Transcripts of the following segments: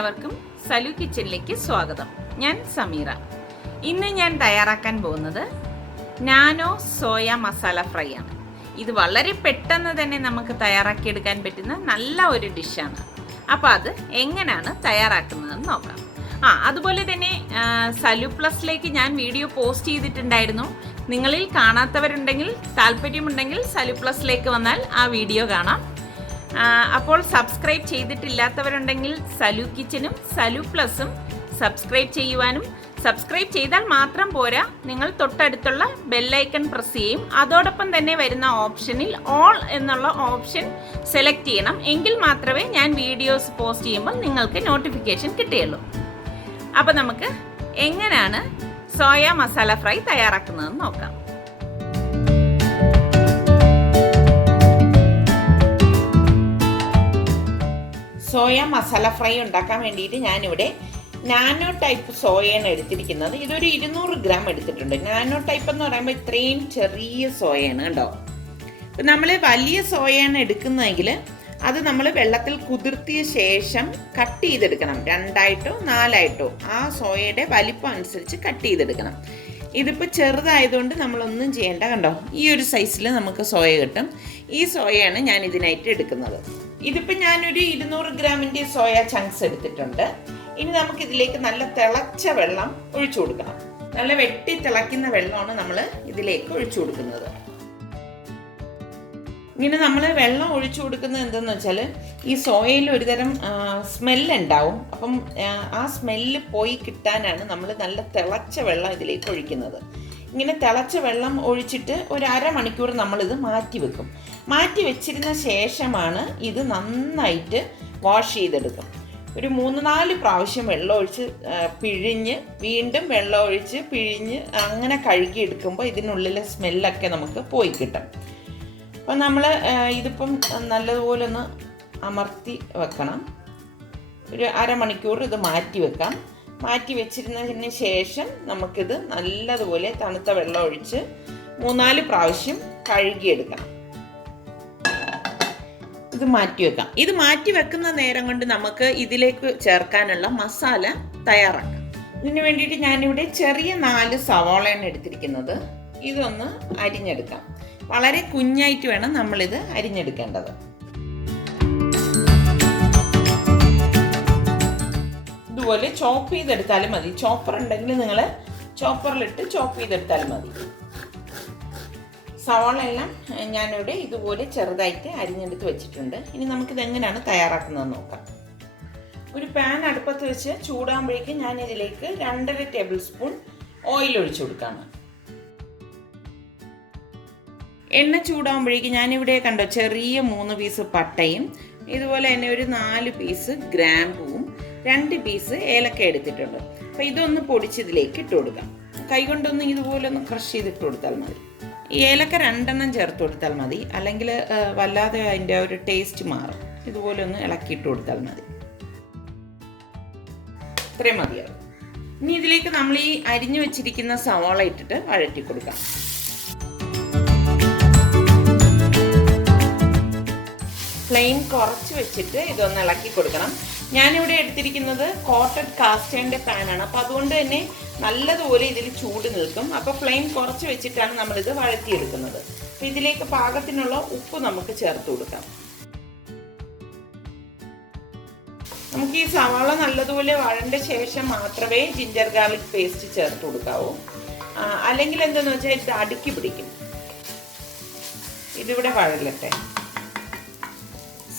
എല്ലാവർക്കും സലു കിച്ചണിലേക്ക് സ്വാഗതം. ഞാൻ സമീറ. ഇന്ന് ഞാൻ തയ്യാറാക്കാൻ പോകുന്നത് നാനോ സോയ മസാല ഫ്രൈ ആണ്. ഇത് വളരെ പെട്ടെന്ന് തന്നെ നമുക്ക് തയ്യാറാക്കിയെടുക്കാൻ പറ്റുന്ന നല്ല ഒരു ഡിഷാണ്. അപ്പോൾ അത് എങ്ങനെയാണ് തയ്യാറാക്കുന്നതെന്ന് നോക്കാം. അതുപോലെ തന്നെ സലു പ്ലസിലേക്ക് ഞാൻ വീഡിയോ പോസ്റ്റ് ചെയ്തിട്ടുണ്ടായിരുന്നു. നിങ്ങളിൽ കാണാത്തവരുണ്ടെങ്കിൽ താല്പര്യമുണ്ടെങ്കിൽ സലു പ്ലസിലേക്ക് വന്നാൽ ആ വീഡിയോ കാണാം. അപ്പോൾ സബ്സ്ക്രൈബ് ചെയ്തിട്ടില്ലാത്തവരുണ്ടെങ്കിൽ സലു കിച്ചനും സലു പ്ലസും സബ്സ്ക്രൈബ് ചെയ്യുവാനും, സബ്സ്ക്രൈബ് ചെയ്താൽ മാത്രം പോരാ, നിങ്ങൾ തൊട്ടടുത്തുള്ള ബെല്ലൈക്കൺ പ്രസ് ചെയ്യും. അതോടൊപ്പം തന്നെ വരുന്ന ഓപ്ഷനിൽ ഓൾ എന്നുള്ള ഓപ്ഷൻ സെലക്ട് ചെയ്യണം. എങ്കിൽ മാത്രമേ ഞാൻ വീഡിയോസ് പോസ്റ്റ് ചെയ്യുമ്പോൾ നിങ്ങൾക്ക് നോട്ടിഫിക്കേഷൻ കിട്ടുകയുള്ളൂ. അപ്പോൾ നമുക്ക് എങ്ങനെയാണ് സോയ മസാല ഫ്രൈ തയ്യാറാക്കുന്നതെന്ന് നോക്കാം. സോയ മസാല ഫ്രൈ ഉണ്ടാക്കാൻ വേണ്ടിയിട്ട് ഞാനിവിടെ നാനോ ടൈപ്പ് സോയയാണ് എടുത്തിരിക്കുന്നത്. ഇതൊരു 200 ഗ്രാം എടുത്തിട്ടുണ്ട്. നാനോ ടൈപ്പ് എന്ന് പറയുമ്പോൾ ഇത്രയും ചെറിയ സോയയാണ് കേട്ടോ. ഇപ്പം നമ്മൾ വലിയ സോയയാണ് എടുക്കുന്നതെങ്കിൽ അത് നമ്മൾ വെള്ളത്തിൽ കുതിർത്തിയ ശേഷം കട്ട് ചെയ്തെടുക്കണം. 2ആയിട്ടോ 4ആയിട്ടോ ആ സോയയുടെ വലിപ്പം അനുസരിച്ച് കട്ട് ചെയ്തെടുക്കണം. ഇതിപ്പോൾ ചെറുതായതുകൊണ്ട് നമ്മളൊന്നും ചെയ്യേണ്ട. കണ്ടോ, ഈ ഒരു സൈസിൽ നമുക്ക് സോയ കിട്ടും. ഈ സോയയാണ് ഞാൻ ഇതിനായിട്ട് എടുക്കുന്നത്. ഇതിപ്പോൾ ഞാനൊരു 200 ഗ്രാമിൻ്റെ സോയ ചങ്ക്സ് എടുത്തിട്ടുണ്ട്. ഇനി നമുക്കിതിലേക്ക് നല്ല തിളച്ച വെള്ളം ഒഴിച്ചു കൊടുക്കണം. നല്ല വെട്ടി തിളയ്ക്കുന്ന വെള്ളമാണ് നമ്മൾ ഇതിലേക്ക് ഒഴിച്ചു കൊടുക്കുന്നത്. ഇങ്ങനെ നമ്മൾ വെള്ളം ഒഴിച്ചു കൊടുക്കുന്നത് എന്തെന്ന് വെച്ചാൽ ഈ സോയയിൽ ഒരുതരം സ്മെല്ലുണ്ടാവും. അപ്പം ആ സ്മെല്ല് പോയി കിട്ടാനാണ് നമ്മൾ നല്ല തിളച്ച വെള്ളം ഇതിലേക്ക് ഒഴിക്കുന്നത്. ഇങ്ങനെ തിളച്ച വെള്ളം ഒഴിച്ചിട്ട് ഒരു അരമണിക്കൂർ നമ്മളിത് മാറ്റി വെക്കും. മാറ്റി വെച്ചിരുന്ന ശേഷമാണ് ഇത് നന്നായിട്ട് വാഷ് ചെയ്തെടുക്കും. ഒരു 3-4 പ്രാവശ്യം വെള്ളം ഒഴിച്ച് പിഴിഞ്ഞ് വീണ്ടും വെള്ളം ഒഴിച്ച് പിഴിഞ്ഞ് അങ്ങനെ കഴുകിയെടുക്കുമ്പോൾ ഇതിനുള്ളിലെ സ്മെല്ലൊക്കെ നമുക്ക് പോയി കിട്ടും. അപ്പം നമ്മൾ ഇതിപ്പം നല്ലതുപോലെ ഒന്ന് അമർത്തി വെക്കണം. ഒരു അരമണിക്കൂർ ഇത് മാറ്റി വെക്കാം. മാറ്റി വെച്ചിരുന്നതിന് ശേഷം നമുക്കിത് നല്ലതുപോലെ തണുത്ത വെള്ളം ഒഴിച്ച് 3-4 പ്രാവശ്യം കഴുകിയെടുക്കണം. ഇത് മാറ്റി വെക്കാം. ഇത് മാറ്റി വെക്കുന്ന നേരം കൊണ്ട് നമുക്ക് ഇതിലേക്ക് ചേർക്കാനുള്ള മസാല തയ്യാറാക്കാം. ഇതിന് വേണ്ടിയിട്ട് ഞാനിവിടെ ചെറിയ 4 സവാളയാണ് എടുത്തിരിക്കുന്നത്. ഇതൊന്ന് അരിഞ്ഞെടുക്കാം. വളരെ കുഞ്ഞായിട്ട് വേണം നമ്മളിത് അരിഞ്ഞെടുക്കേണ്ടത്. ഇതുപോലെ ചോപ്പ് ചെയ്തെടുത്താലും മതി. ചോപ്പർ ഉണ്ടെങ്കിൽ നിങ്ങൾ ചോപ്പറിലിട്ട് ചോപ്പ് ചെയ്തെടുത്താലും മതി. സവാള എല്ലാം ഞാനിവിടെ ഇതുപോലെ ചെറുതായിട്ട് അരിഞ്ഞെടുത്ത് വെച്ചിട്ടുണ്ട്. ഇനി നമുക്കിത് എങ്ങനെയാണ് തയ്യാറാക്കുന്നതെന്ന് നോക്കാം. ഒരു പാൻ അടുപ്പത്ത് വെച്ച് ചൂടാകുമ്പോഴേക്കും ഞാൻ ഇതിലേക്ക് 2.5 ടേബിൾ സ്പൂൺ ഓയിൽ ഒഴിച്ചു കൊടുക്കാണ്. എണ്ണ ചൂടാകുമ്പോഴേക്കും ഞാനിവിടെ കണ്ടോ ചെറിയ 3 പീസ് പട്ടയും ഇതുപോലെ തന്നെ ഒരു 4 പീസ് ഗ്രാമ്പൂവും 2 പീസ് ഏലക്ക എടുത്തിട്ടുണ്ട്. അപ്പോൾ ഇതൊന്ന് പൊടിച്ചതിലേക്ക് ഇട്ട് കൊടുക്കാം. കൈകൊണ്ടൊന്ന് ഇതുപോലെ ഒന്ന് ക്രഷ് ചെയ്തിട്ട് കൊടുത്താൽ മതി. ഈ ഏലക്ക 2 എണ്ണം ചേർത്ത് കൊടുത്താൽ മതി, അല്ലെങ്കിൽ വല്ലാതെ അതിൻ്റെ ഒരു ടേസ്റ്റ് മാറും. ഇതുപോലെ ഒന്ന് ഇളക്കിയിട്ട് കൊടുത്താൽ മതി. ഇത്രയും മതിയാവും. ഇനി ഇതിലേക്ക് നമ്മൾ ഈ അരിഞ്ഞു വെച്ചിരിക്കുന്ന സവാള ഇട്ടിട്ട് വഴറ്റി കൊടുക്കാം. ഫ്ലെയിം കുറച്ച് വെച്ചിട്ട് ഇതൊന്ന് ഇളക്കി കൊടുക്കണം. ഞാനിവിടെ എടുത്തിരിക്കുന്നത് കോട്ടഡ് കാസ്റ്റേണിൻ്റെ പാനാണ്. അപ്പോൾ അതുകൊണ്ട് തന്നെ നല്ലതുപോലെ ഇതിൽ ചൂട് നിൽക്കും. അപ്പോൾ ഫ്ലെയിം കുറച്ച് വെച്ചിട്ടാണ് നമ്മളിത് വഴറ്റിയെടുക്കുന്നത്. അപ്പോൾ ഇതിലേക്ക് പാകത്തിനുള്ള ഉപ്പ് നമുക്ക് ചേർത്ത് കൊടുക്കാം. നമുക്ക് ഈ സവാള നല്ലതുപോലെ വഴണ്ട ശേഷം മാത്രമേ ജിഞ്ചർ ഗാർലിക് പേസ്റ്റ് ചേർത്ത് കൊടുക്കാവൂ. അല്ലെങ്കിൽ എന്താണെന്ന് വെച്ചാൽ ഇത് അടുക്കി പിടിക്കും. ഇതിവിടെ വഴലട്ടെ.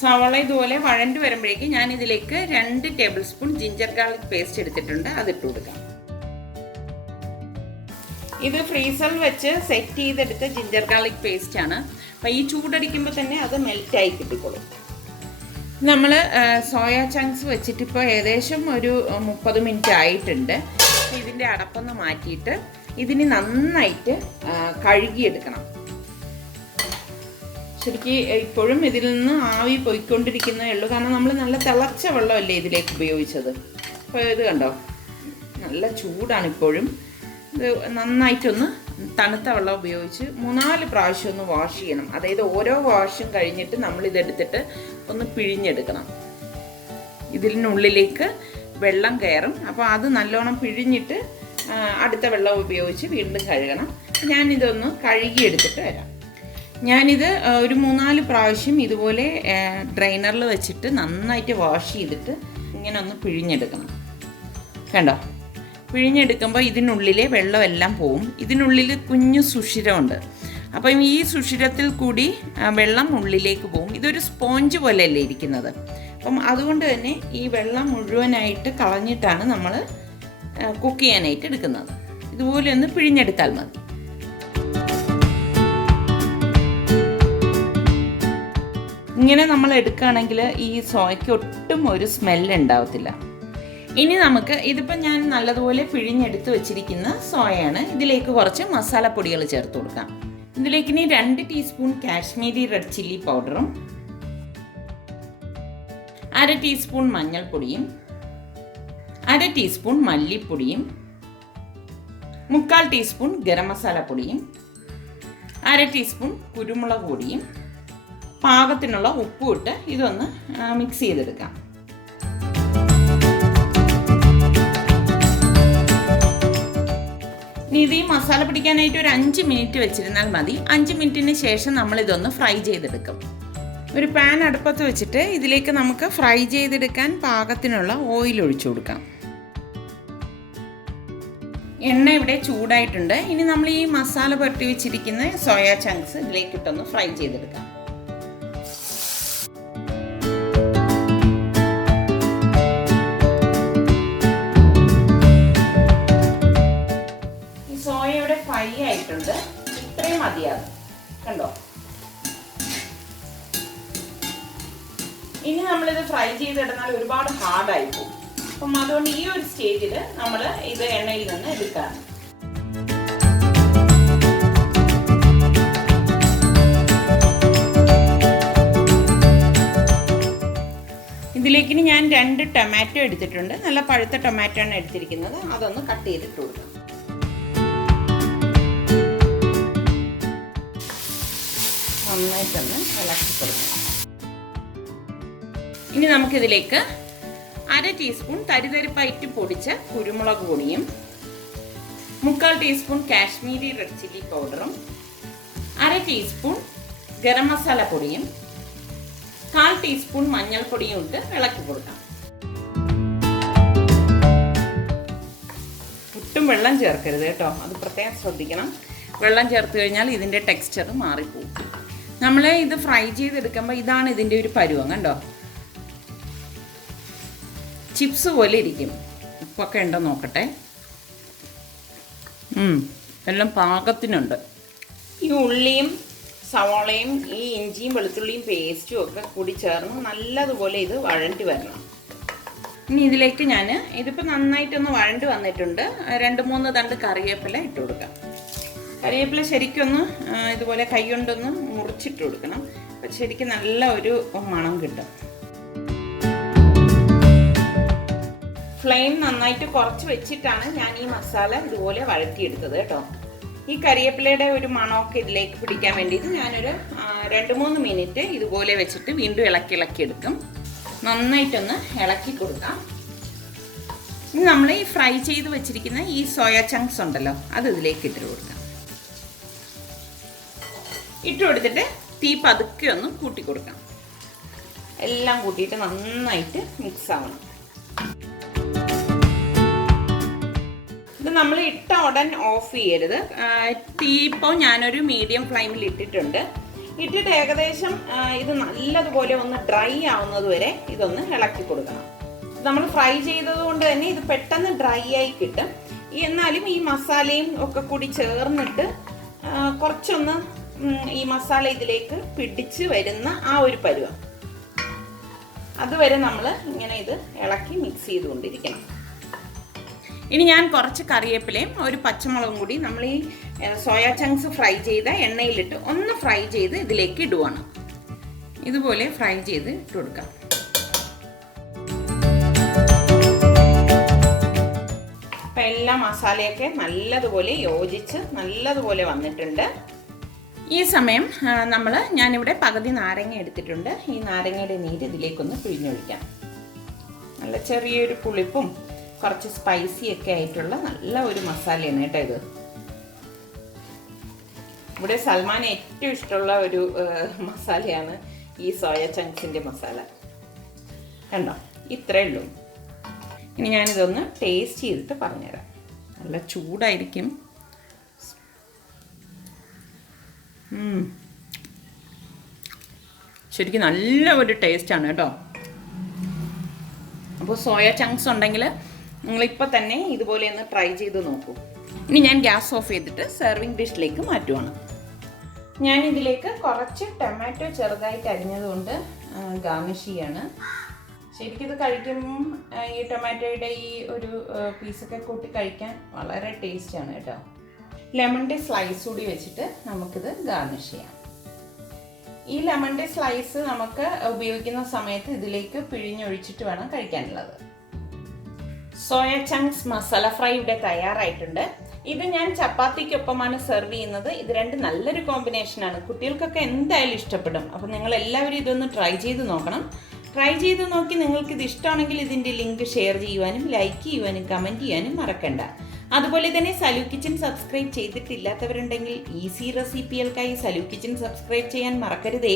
സവാള ഇതുപോലെ വഴണ്ട് വരുമ്പോഴേക്ക് ഞാൻ ഇതിലേക്ക് 2 table spoon ginger garlic paste എടുത്തിട്ടുണ്ട്. അതിട്ട് കൊടുക്കാം. ഇത് ഫ്രീസറിൽ വെച്ച് സെറ്റ് ചെയ്തെടുത്ത ജിഞ്ചർ ഗാർലിക് പേസ്റ്റ് ആണ്. അപ്പോൾ ഈ ചൂടടിക്കുമ്പോൾ തന്നെ അത് മെൽറ്റായി കിട്ടിക്കോളും. നമ്മൾ സോയ ചങ്ക്സ് വെച്ചിട്ടിപ്പോൾ ഏകദേശം ഒരു 30 മിനിറ്റ് ആയിട്ടുണ്ട്. ഇതിൻ്റെ അടപ്പൊന്ന് മാറ്റിയിട്ട് ഇതിന് നന്നായിട്ട് കഴുകിയെടുക്കണം. ശരിക്കും ഇപ്പോഴും ഇതിൽ നിന്ന് ആവി പോയിക്കൊണ്ടിരിക്കുന്നേ ഉള്ളൂ. കാരണം നമ്മൾ നല്ല തിളച്ച വെള്ളമല്ലേ ഇതിലേക്ക് ഉപയോഗിച്ചത്. അപ്പോൾ ഇത് കണ്ടോ, നല്ല ചൂടാണ് ഇപ്പോഴും. ഇത് നന്നായിട്ടൊന്ന് തണുത്ത വെള്ളം ഉപയോഗിച്ച് 3-4 പ്രാവശ്യം ഒന്ന് വാഷ് ചെയ്യണം. അതായത് ഓരോ വാഷും കഴിഞ്ഞിട്ട് നമ്മളിതെടുത്തിട്ട് ഒന്ന് പിഴിഞ്ഞെടുക്കണം. ഇതിനുള്ളിലേക്ക് വെള്ളം കയറും. അപ്പോൾ അത് നല്ലോണം പിഴിഞ്ഞിട്ട് അടുത്ത വെള്ളം ഉപയോഗിച്ച് വീണ്ടും കഴുകണം. ഞാനിതൊന്ന് കഴുകിയെടുത്തിട്ട് വരാം. ഞാനിത് ഒരു 3-4 പ്രാവശ്യം ഇതുപോലെ ഡ്രൈനറിൽ വെച്ചിട്ട് നന്നായിട്ട് വാഷ് ചെയ്തിട്ട് ഇങ്ങനെ ഒന്ന് പിഴിഞ്ഞെടുക്കണം. കണ്ടോ, പിഴിഞ്ഞെടുക്കുമ്പോൾ ഇതിനുള്ളിലെ വെള്ളമെല്ലാം പോവും. ഇതിനുള്ളിൽ കുഞ്ഞു സുഷിരമുണ്ട്. അപ്പം ഈ സുഷിരത്തിൽ കൂടി വെള്ളം ഉള്ളിലേക്ക് പോകും. ഇതൊരു സ്പോഞ്ച് പോലെയല്ലേ ഇരിക്കുന്നത്. അപ്പം അതുകൊണ്ട് തന്നെ ഈ വെള്ളം മുഴുവനായിട്ട് കളഞ്ഞിട്ടാണ് നമ്മൾ കുക്ക് ചെയ്യാനായിട്ട് എടുക്കുന്നത്. ഇതുപോലെ ഒന്ന് പിഴിഞ്ഞെടുത്താൽ മതി. ഇങ്ങനെ നമ്മൾ എടുക്കുകയാണെങ്കിൽ ഈ സോയയ്ക്ക് ഒട്ടും ഒരു സ്മെല്ല് ഉണ്ടാവത്തില്ല. ഇനി നമുക്ക് ഇതിപ്പോൾ ഞാൻ നല്ലതുപോലെ പിഴിഞ്ഞെടുത്ത് വെച്ചിരിക്കുന്ന സോയയാണ്. ഇതിലേക്ക് കുറച്ച് മസാലപ്പൊടികൾ ചേർത്ത് കൊടുക്കാം. ഇതിലേക്ക് ഇനി 2 ടീസ്പൂൺ കാശ്മീരി റെഡ് ചില്ലി പൗഡറും 1/2 ടീസ്പൂൺ മഞ്ഞൾപ്പൊടിയും 1/2 ടീസ്പൂൺ മല്ലിപ്പൊടിയും 3/4 ടീസ്പൂൺ ഗരം മസാല പൊടിയും 1/2 ടീസ്പൂൺ കുരുമുളക് പൊടിയും പാകത്തിനുള്ള ഉപ്പും ഇട്ട് ഇതൊന്ന് മിക്സ് ചെയ്തെടുക്കാം. ഇനി ഇത് ഈ മസാല പിടിക്കാനായിട്ട് ഒരു 5 മിനിറ്റ് വെച്ചിരുന്നാൽ മതി. 5 മിനിറ്റിന് ശേഷം നമ്മളിതൊന്ന് ഫ്രൈ ചെയ്തെടുക്കും. ഒരു പാൻ അടുപ്പത്ത് വെച്ചിട്ട് ഇതിലേക്ക് നമുക്ക് ഫ്രൈ ചെയ്തെടുക്കാൻ പാകത്തിനുള്ള ഓയിൽ ഒഴിച്ചു കൊടുക്കാം. എണ്ണ ഇവിടെ ചൂടായിട്ടുണ്ട്. ഇനി നമ്മൾ ഈ മസാല പുരട്ടി വെച്ചിരിക്കുന്ന സോയ ചങ്ക്സ് ഇതിലേക്ക് ഇട്ടൊന്ന് ഫ്രൈ ചെയ്തെടുക്കാം. ഈ സോയ ഇവിടെ ഫ്രൈ ആയിട്ടുണ്ട്. ഇത്രയും മതിയാകും. കണ്ടോ, ഇനി നമ്മളിത് ഫ്രൈ ചെയ്തിടുന്നാൽ ഒരുപാട് ഹാർഡായി പോകും. അപ്പം അതുകൊണ്ട് ഈ ഒരു സ്റ്റേജിൽ നമ്മൾ ഇത് എണ്ണയിൽ നിന്ന് എടുക്കാം. ഇതിലേക്ക് ഞാൻ 2 ടൊമാറ്റോ എടുത്തിട്ടുണ്ട്. നല്ല പഴുത്ത ടൊമാറ്റോ ആണ് എടുത്തിരിക്കുന്നത്. അതൊന്ന് കട്ട് ചെയ്തിട്ട് കൊടുക്കാം. നന്നായിട്ടൊന്ന് ഇളക്കി കൊടുക്കാം. ഇനി നമുക്കിതിലേക്ക് 1/2 ടീസ്പൂൺ തരിതരിപ്പായിട്ട് പൊടിച്ച കുരുമുളക് പൊടിയും 3/4 ടീസ്പൂൺ കാശ്മീരി റെഡ് ചില്ലി പൗഡറും 1/2 ടീസ്പൂൺ ഗരം മസാല പൊടിയും 1/4 ടീസ്പൂൺ മഞ്ഞൾപ്പൊടിയും ഇട്ട് ഇളക്കി കൊടുക്കാം. ഒട്ടും വെള്ളം ചേർക്കരുത് കേട്ടോ, അത് പ്രത്യേകം ശ്രദ്ധിക്കണം. വെള്ളം ചേർത്ത് കഴിഞ്ഞാൽ ഇതിൻ്റെ ടെക്സ്ചർ മാറിപ്പോകും. നമ്മൾ ഇത് ഫ്രൈ ചെയ്തെടുക്കുമ്പോൾ ഇതാണ് ഇതിൻ്റെ ഒരു പരുവം. കണ്ടോ, ചിപ്സ് പോലെ ഇരിക്കും. ഉപ്പൊക്കെ ഉണ്ടോ നോക്കട്ടെ. എല്ലാം പാകത്തിനുണ്ട്. ഈ ഉള്ളിയും സവാളയും ഈ ഇഞ്ചിയും വെളുത്തുള്ളിയും പേസ്റ്റും ഒക്കെ കൂടി ചേർന്ന് നല്ലതുപോലെ ഇത് വഴണ്ടി വരണം. ഇനി ഇതിലേക്ക് ഞാൻ ഇതിപ്പോൾ നന്നായിട്ടൊന്ന് വഴണ്ടി വന്നിട്ടുണ്ട്. 2-3 തണ്ട് കറിവേപ്പില ഇട്ട് കൊടുക്കാം. കറിവേപ്പില ശരിക്കൊന്ന് ഇതുപോലെ കൈ കൊണ്ടൊന്ന് മുറിച്ചിട്ട് കൊടുക്കണം. അപ്പോൾ ശരിക്കും നല്ല ഒരു മണം കിട്ടും. ഫ്ലെയിം നന്നായിട്ട് കുറച്ച് വെച്ചിട്ടാണ് ഞാൻ ഈ മസാല ഇതുപോലെ വഴറ്റിയെടുത്തത് കേട്ടോ. ഈ കരിവേപ്പിലയുടെ ഒരു മണമൊക്കെ ഇതിലേക്ക് പിടിക്കാൻ വേണ്ടിയിട്ട് ഞാനൊരു 2-3 മിനിറ്റ് ഇതുപോലെ വെച്ചിട്ട് വീണ്ടും ഇളക്കി എടുക്കും. നന്നായിട്ടൊന്ന് ഇളക്കി കൊടുക്കാം. ഇനി നമ്മൾ ഈ ഫ്രൈ ചെയ്ത് വെച്ചിരിക്കുന്ന ഈ സോയ ചങ്ക്സ് ഉണ്ടല്ലോ, അത് ഇതിലേക്ക് ഇട്ട് കൊടുക്കാം. ഇട്ട് കൊടുത്തിട്ട് തീ പതുക്കെ ഒന്ന് കൂട്ടി കൊടുക്കാം. എല്ലാം കൂട്ടിയിട്ട് നന്നായിട്ട് മിക്സ് ആവണം. ഇത് നമ്മൾ ഇട്ട ഉടൻ ഓഫ് ചെയ്യരുത്. തീ ഇപ്പോൾ ഞാനൊരു മീഡിയം ഫ്ലെയിമിൽ ഇട്ടിട്ടുണ്ട്. ഇട്ടിട്ട് ഏകദേശം ഇത് നല്ലതുപോലെ ഒന്ന് ഡ്രൈ ആവുന്നത് വരെ ഇതൊന്ന് ഇളക്കി കൊടുക്കണം. നമ്മൾ ഫ്രൈ ചെയ്തത് കൊണ്ട് തന്നെ ഇത് പെട്ടെന്ന് ഡ്രൈ ആയി കിട്ടും. എന്നാലും ഈ മസാലയും ഒക്കെ കൂടി ചേർന്നിട്ട് കുറച്ചൊന്ന് ഈ മസാല ഇതിലേക്ക് പിടിച്ച് വരുന്ന ആ ഒരു പരുവം, അതുവരെ നമ്മൾ ഇങ്ങനെ ഇത് ഇളക്കി മിക്സ് ചെയ്തുകൊണ്ടിരിക്കണം. ഇനി ഞാൻ കുറച്ച് കറിവേപ്പിലയും ഒരു പച്ചമുളകും കൂടി നമ്മൾ ഈ സോയ ചങ്ക്സ് ഫ്രൈ ചെയ്ത എണ്ണയിലിട്ട് ഒന്ന് ഫ്രൈ ചെയ്ത് ഇതിലേക്ക് ഇടുവാണ്. ഇതുപോലെ ഫ്രൈ ചെയ്ത് ഇട്ട് കൊടുക്കാം. അപ്പം എല്ലാ മസാലയൊക്കെ നല്ലതുപോലെ യോജിച്ച് നല്ലതുപോലെ വന്നിട്ടുണ്ട്. ഈ സമയം ഞാനിവിടെ പകുതി നാരങ്ങ എടുത്തിട്ടുണ്ട്. ഈ നാരങ്ങയുടെ നീര് ഇതിലേക്കൊന്ന് പിഴിഞ്ഞൊഴിക്കാം. നല്ല ചെറിയൊരു പുളിപ്പും കുറച്ച് സ്പൈസി ഒക്കെ ആയിട്ടുള്ള നല്ല ഒരു മസാലയാണ് കേട്ടോ ഇത്. ഇവിടെ സൽമാൻ ഏറ്റവും ഇഷ്ടമുള്ള ഒരു മസാലയാണ് ഈ സോയ ചങ്ക്സിൻ്റെ മസാല. കണ്ടോ, ഇത്രയേ ഉള്ളൂ. ഇനി ഞാനിതൊന്ന് ടേസ്റ്റ് ചെയ്തിട്ട് പറഞ്ഞുതരാം. നല്ല ചൂടായിരിക്കും. ശരിക്കും നല്ല ഒരു ടേസ്റ്റാണ് കേട്ടോ. അപ്പോൾ സോയ ചങ്ക്സ് ഉണ്ടെങ്കിൽ നിങ്ങളിപ്പോൾ തന്നെ ഇതുപോലെ ഒന്ന് ട്രൈ ചെയ്ത് നോക്കൂ. ഇനി ഞാൻ ഗ്യാസ് ഓഫ് ചെയ്തിട്ട് സെർവിങ് ഡിഷിലേക്ക് മാറ്റുവാണ്. ഞാനിതിലേക്ക് കുറച്ച് ടൊമാറ്റോ ചെറുതായിട്ട് അരിഞ്ഞതുകൊണ്ട് ഗാർണിഷ് ചെയ്യാണ്. ശരിക്കും ഇത് കഴിക്കുമ്പം ഈ ടൊമാറ്റോയുടെ ഈ ഒരു പീസൊക്കെ കൂട്ടി കഴിക്കാൻ വളരെ ടേസ്റ്റാണ് കേട്ടോ. ലെമണിൻ്റെ സ്ലൈസ് കൂടി വെച്ചിട്ട് നമുക്കിത് ഗാർണിഷ് ചെയ്യാം. ഈ ലെമണിൻ്റെ സ്ലൈസ് നമുക്ക് ഉപയോഗിക്കുന്ന സമയത്ത് ഇതിലേക്ക് പിഴിഞ്ഞൊഴിച്ചിട്ട് വേണം കഴിക്കാനുള്ളത്. സോയ ചങ്ക്സ് മസാല ഫ്രൈ ഇവിടെ തയ്യാറായിട്ടുണ്ട്. ഇത് ഞാൻ ചപ്പാത്തിക്കൊപ്പമാണ് സെർവ് ചെയ്യുന്നത്. ഇത് രണ്ട് നല്ലൊരു കോമ്പിനേഷനാണ്. കുട്ടികൾക്കൊക്കെ എന്തായാലും ഇഷ്ടപ്പെടും. അപ്പോൾ നിങ്ങൾ എല്ലാവരും ഇതൊന്ന് ട്രൈ ചെയ്ത് നോക്കണം. ട്രൈ ചെയ്ത് നോക്കി നിങ്ങൾക്ക് ഇത് ഇഷ്ടമാണെങ്കിൽ ഇതിൻ്റെ ലിങ്ക് ഷെയർ ചെയ്യുവാനും ലൈക്ക് ചെയ്യുവാനും കമൻറ്റ് ചെയ്യാനും മറക്കണ്ട. അതുപോലെ തന്നെ സലു കിച്ചൻ സബ്സ്ക്രൈബ് ചെയ്തിട്ടില്ലാത്തവരുണ്ടെങ്കിൽ ഈസി റെസിപ്പികൾക്കായി സലു കിച്ചൻ സബ്സ്ക്രൈബ് ചെയ്യാൻ മറക്കരുതേ.